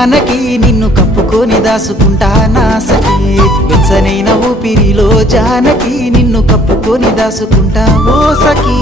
జానకి నిన్ను కప్పుకొని దాసుకుంటా నా సఖీ వెచ్చనైన ఊపిరిలో జానకి నిన్ను కప్పుకొని దాసుకుంటా ఓ సఖీ